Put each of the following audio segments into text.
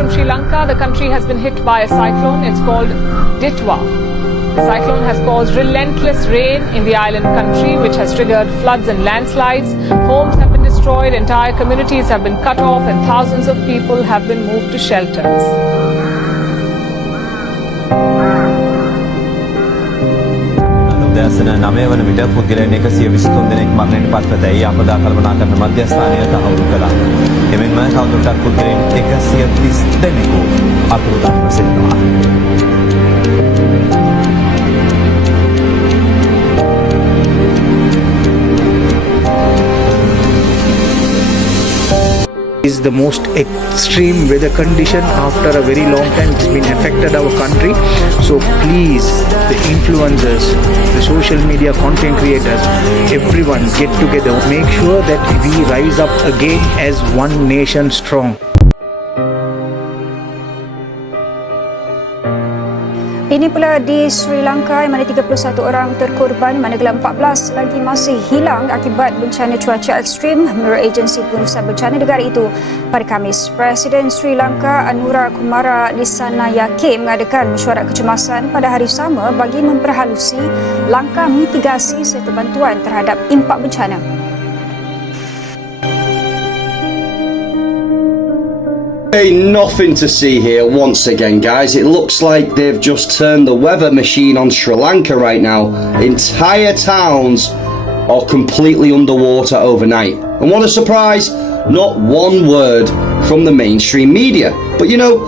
from Sri Lanka. The country has been hit by a cyclone. It's called ditwah. The cyclone has caused relentless rain in the island country, which has triggered floods and landslides. Homes have been destroyed, entire communities have been cut off, and thousands of people have been moved to shelters. උදෑසන 9 වන විට පුද්ගලයන් 123 දෙනෙක් මරණයට පත්ව දැයි අපදා කළමනා කරන මධ්‍යස්ථානය තහවුරු කළා. එමෙන්ම තවදුරටත් පුද්ගලයන් 130 දෙනෙකු අතුරුදහන්ව සිටිනවා. Is the most extreme weather condition after a very long time. It's been affected our country, so please, the influencers, the social media content creators, everyone get together, make sure that we rise up again as one nation strong. Ini pula di Sri Lanka, yang mana 31 orang terkorban, manakala 14 lagi masih hilang akibat bencana cuaca ekstrim. Menurut agensi pengurusan bencana negara itu, pada Khamis, Presiden Sri Lanka Anura Kumara Dissanayake mengadakan mesyuarat kecemasan pada hari sama bagi memperhalusi langkah mitigasi serta bantuan terhadap impak bencana. Hey, nothing to see here once again, guys. It looks like they've just turned the weather machine on Sri Lanka right now. Entire towns are completely underwater overnight. And what a surprise, not one word from the mainstream media. But you know,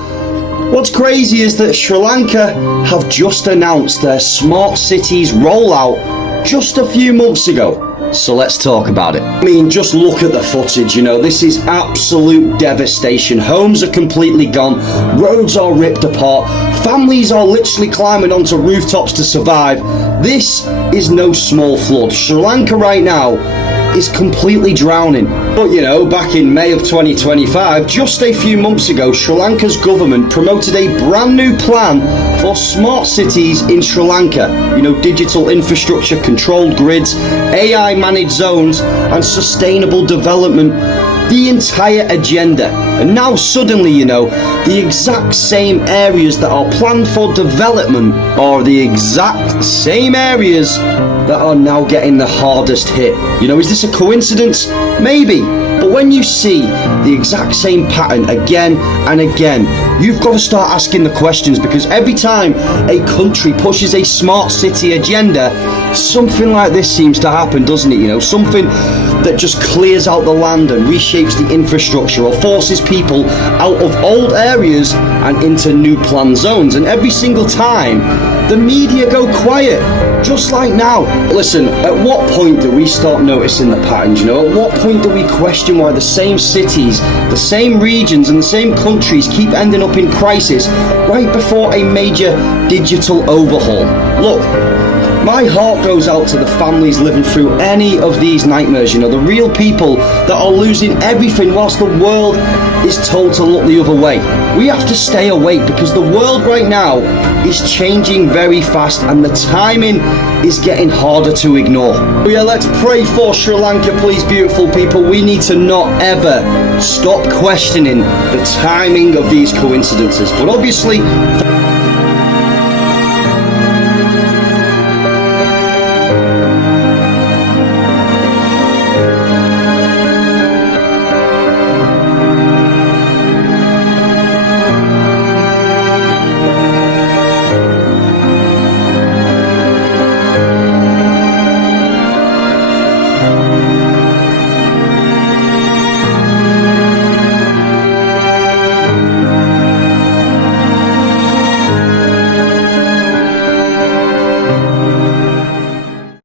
what's crazy is that Sri Lanka have just announced their smart cities rollout just a few months ago. So let's talk about it. I mean, just look at the footage, you know, this is absolute devastation. Homes are completely gone, roads are ripped apart, families are literally climbing onto rooftops to survive. This is no small flood. Sri Lanka right now is completely drowning. But you know, back in May of 2025, just a few months ago, Sri Lanka's government promoted a brand new plan for smart cities in Sri Lanka. You know, digital infrastructure, controlled grids, AI managed zones, and sustainable development. The entire agenda. And now suddenly, you know, the exact same areas that are planned for development are the exact same areas that are now getting the hardest hit. You know, is this a coincidence? Maybe. But when you see the exact same pattern again and again, you've got to start asking the questions, because every time a country pushes a smart city agenda, something like this seems to happen, doesn't it? You know, something that just clears out the land and reshapes the infrastructure or forces people out of old areas and into new planned zones. And every single time, the media go quiet, just like now. Listen, at what point do we start noticing the patterns, you know? At what point do we question why the same cities, the same regions and the same countries keep ending up in crisis right before a major digital overhaul? Look, my heart goes out to the families living through any of these nightmares, you know, the real people that are losing everything whilst the world is told to look the other way. We have to stay awake, because the world right now is changing very fast and the timing is getting harder to ignore. But yeah, let's pray for Sri Lanka, please, beautiful people. We need to not ever stop questioning the timing of these coincidences. But obviously,